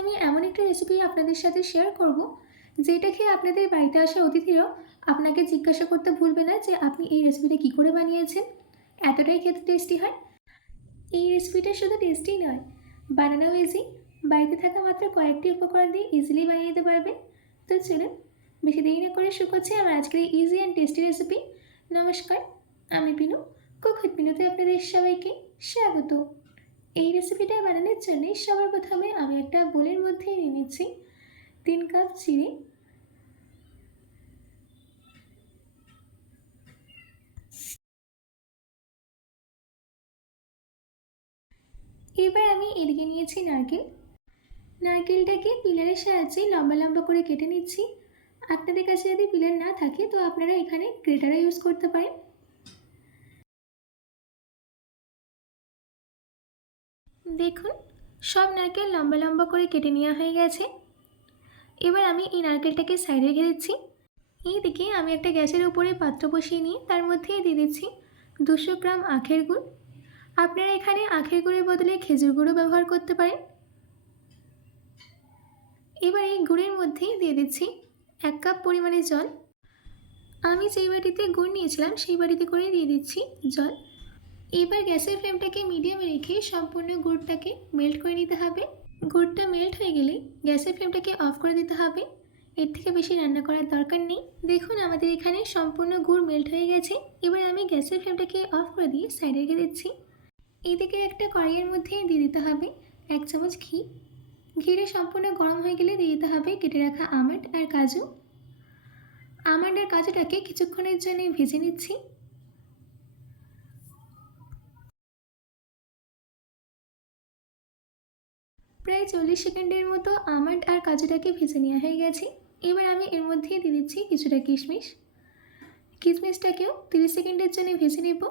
আমি এমন একটা রেসিপি আপনাদের সাথে শেয়ার করব, যেটা খেয়ে আপনাদের বাড়িতে আসা অতিথিরাও আপনাকে জিজ্ঞাসা করতে ভুলবে না যে আপনি এই রেসিপিটা কী করে বানিয়েছেন। এতটাই খেতে টেস্টি হয়। এই রেসিপিটা শুধু টেস্টি নয়, বানানোও ইজি। বাড়িতে থাকা মাত্র কয়েকটি উপকরণ দিয়ে ইজিলি বানিয়ে নিতে পারবেন। তো চলুন, বেশি দেরি না করে শুরু করছি আমার আজকের এই ইজি অ্যান্ড টেস্টি রেসিপি। নমস্কার, আমি পিনু। কুক উইথ পিনুতে আপনাদের সবাইকে স্বাগত। এই রেসিপিটা বানানোর জন্য সবার প্রথমে আমি একটা বোলের মধ্যে নিয়ে নিচ্ছি 3 কাপ চিনি। এবার আমি এদিকে নিয়েছি নারকেল। নারকেলটাকে পিলারের সাহায্যে লম্বা লম্বা করে কেটে নিচ্ছি। আপনাদের কাছে যদি পিলার না থাকে তো আপনারা এখানে গ্রেটারও ইউজ করতে পারেন। দেখুন, সব নারকেল লম্বা লম্বা করে কেটে নেওয়া হয়ে গেছে। এবার আমি এই নারকেলটাকে সাইডে রেখে দিচ্ছি। এইদিকে আমি একটা গ্যাসের উপরে পাত্র বসিয়ে নিয়ে তার মধ্যে দিয়ে দিচ্ছি 200 গ্রাম আখের গুড়। আপনারা এখানে আখের গুড়ের বদলে খেজুর গুঁড়ো ব্যবহার করতে পারেন। এবার এই গুড়ের মধ্যে দিয়ে দিচ্ছি 1 কাপ পরিমাণে জল। আমি যেই বাটিতে গুড় নিয়েছিলাম সেই বাটিতে করে দিয়ে দিচ্ছি জল। এবার গ্যাসের ফ্লেমটাকে মিডিয়ামে রেখে সম্পূর্ণ গুড়টাকে মেল্ট করে নিতে হবে। গুড়টা মেল্ট হয়ে গেলে গ্যাসের ফ্লেমটাকে অফ করে দিতে হবে। এর থেকে বেশি রান্না করার দরকার নেই। দেখুন, আমাদের এখানে সম্পূর্ণ গুড় মেল্ট হয়ে গেছে। এবার আমি গ্যাসের ফ্লেমটাকে অফ করে দিয়ে সাইডে রেখে দিচ্ছি। এইদিকে একটা কড়াইয়ের মধ্যে দিয়ে দিতে হবে 1 চামচ ঘি। ঘিটা সম্পূর্ণ গরম হয়ে গেলে দিয়ে দিতে হবে কেটে রাখা আমন্ড আর কাজু। আমন্ড আর কাজুটাকে কিছুক্ষণের জন্য ভেজে নিচ্ছি। প্রায় 40 সেকেন্ডের মতো আমন্ড আর কাজুটাকে ভেজে নেওয়া হয়ে গেছে। এবার আমি এর মধ্যে দিয়ে দিচ্ছি কিছুটা কিশমিশ। কিশমিশটাকেও 30 সেকেন্ডের জন্য ভেজে নেব।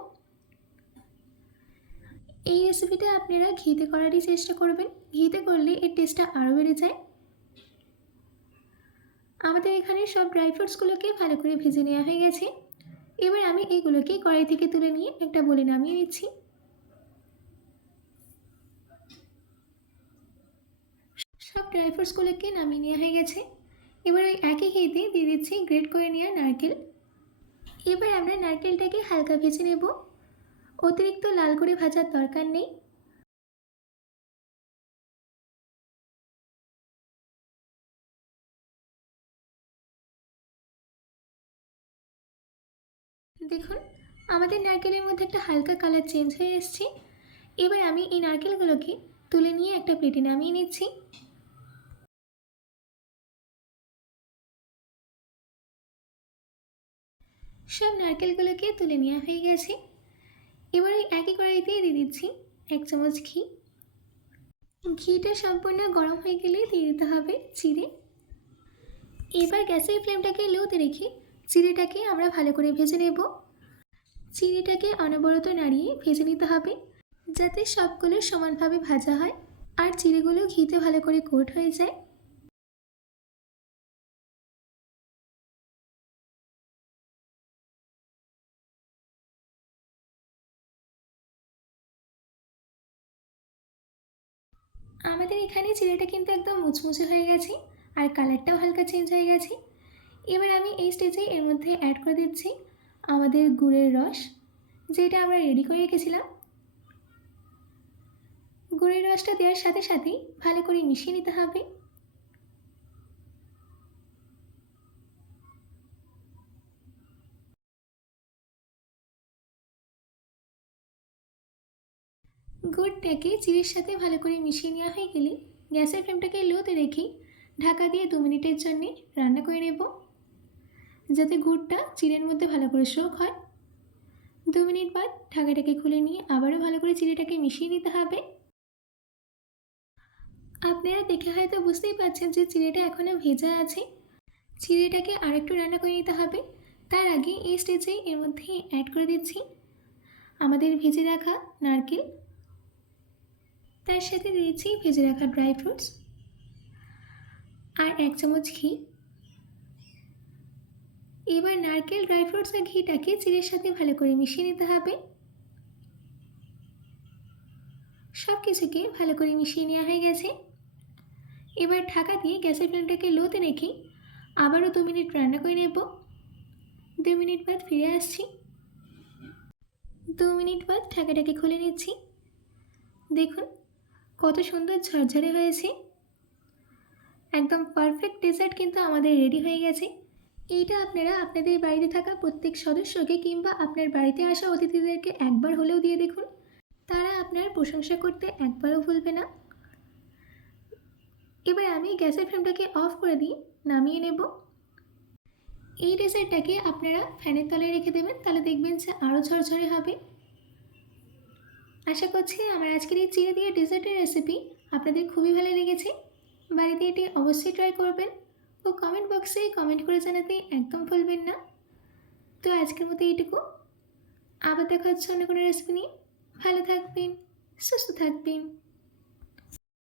এই রেসিপিটা আপনারা ঘিতে করারই চেষ্টা করবেন। ঘিতে করলে এর টেস্টটা আরও বেড়ে যায়। আমাদের এখানে সব ড্রাই ফ্রুটসগুলোকে ভালো করে ভেজে নেওয়া হয়ে গেছে। এবার আমি এইগুলোকে কড়াই থেকে তুলে নিয়ে একটা বলে নামিয়ে নিচ্ছি। সব ড্রাই ফ্রুটসগুলোকে নামিয়ে নেওয়া হয়ে গেছে। এবার ওই একই ঘিতে দিয়ে দিচ্ছি গ্রেট করে নেওয়া নারকেল। এবার আমরা নারকেলটাকে হালকা ভেজে নেব, অতিরিক্ত লাল করে ভাজার দরকার নেই। দেখুন, আমাদের নারকেলের মধ্যে একটা হালকা কালার চেঞ্জ হয়ে এসেছে। এবার আমি এই নারকেলগুলোকে তুলে নিয়ে একটা প্লেটে নামিয়ে নিচ্ছি। সব নারকেলগুলোকে তুলে নেওয়া হয়ে গেছে। এবার ওই একই কড়াইতে দিয়ে দিচ্ছি 1 চামচ ঘি। ঘিটা সম্পূর্ণ গরম হয়ে গেলে দিয়ে দিতে হবে চিড়ে। এবার গ্যাসের ফ্লেমটাকে লোতে রেখে চিড়েটাকে আমরা ভালো করে ভেজে নেব। চিড়েটাকে অনবরত নাড়িয়ে ভেজে নিতে হবে যাতে সবগুলো সমানভাবে ভাজা হয় আর চিড়েগুলো ঘিতে ভালো করে কোট হয়ে যায়। আমাদের এখানে চিড়েটা কিন্তু একদম মুচমুচে হয়ে গেছে আর কালারটাও হালকা চেঞ্জ হয়ে গেছে। এবার আমি এই স্টেজে এর মধ্যে অ্যাড করে দিচ্ছি আমাদের গুড়ের রস, যেটা আমরা রেডি করে রেখেছিলাম। গুড়ের রসটা দেওয়ার সাথে সাথেই ভালো করে মিশিয়ে নিতে হবে। গুড়টাকে চিড়ের সাথে ভালো করে মিশিয়ে নেওয়া হয়ে গেলে গ্যাসের ফ্লেমটাকে লোতে রেখে ঢাকা দিয়ে 2 মিনিটের জন্যে রান্না করে নেব, যাতে গুড়টা চিড়ের মধ্যে ভালো করে সোক হয়। 2 মিনিট বাদ ঢাকাটাকে খুলে নিয়ে আবারও ভালো করে চিড়েটাকে মিশিয়ে নিতে হবে। আপনারা দেখে হয়তো বুঝতেই পারছেন যে চিড়েটা এখনও ভেজা আছে। চিড়েটাকে আরেকটু রান্না করে নিতে হবে। তার আগে এই স্টেজে এর মধ্যে অ্যাড করে দিচ্ছি আমাদের ভেজে রাখা নারকেল, তার সাথে দিয়েছি ভেজে রাখা ড্রাই ফ্রুটস আর 1 চামচ ঘি। এবার নারকেল, ড্রাই ফ্রুটস আর ঘিটাকে চিড়ের সাথে ভালো করে মিশিয়ে নিতে হবে। সব কিছুকে ভালো করে মিশিয়ে নেওয়া হয়ে গেছে। এবার ঢাকা দিয়ে গ্যাসের ফ্লেমটাকে লোতে রেখে আবারও 2 মিনিট রান্না করে নেব। 2 মিনিট বাদ ফিরে আসছি। 2 মিনিট বাদ ঢাকাটাকে খুলে নিচ্ছি। দেখুন কত সুন্দর ঝরঝরে হয়েছে। একদম পারফেক্ট ডেজার্ট কিন্তু আমাদের রেডি হয়ে গেছে। এইটা আপনারা আপনাদের বাড়িতে থাকা প্রত্যেক সদস্যকে কিংবা আপনার বাড়িতে আসা অতিথিদেরকে একবার হলেও দিয়ে দেখুন, তারা আপনার প্রশংসা করতে একবারও ভুলবে না। এবার আমি গ্যাসের ফ্লেমটাকে অফ করে দিয়ে নামিয়ে নেব। এই ডেজার্টটাকে আপনারা ফ্যানের তলায় রেখে দেবেন, তাহলে দেখবেন যে আরও ঝরঝরে হবে। আশা করছি আমার আজকের এই চিড়ে দিয়ে ডেজার্টের রেসিপি আপনাদের খুবই ভালো লেগেছে। বাড়িতে এটি অবশ্যই ট্রাই করবেন ও কমেন্ট বক্সে কমেন্ট করে জানাতে একদম ভুলবেন না। তো আজকের মতো এইটুকু, আবার দেখা হচ্ছে অন্য কোনো রেসিপি নিয়ে। ভালো থাকবেন, সুস্থ থাকবেন।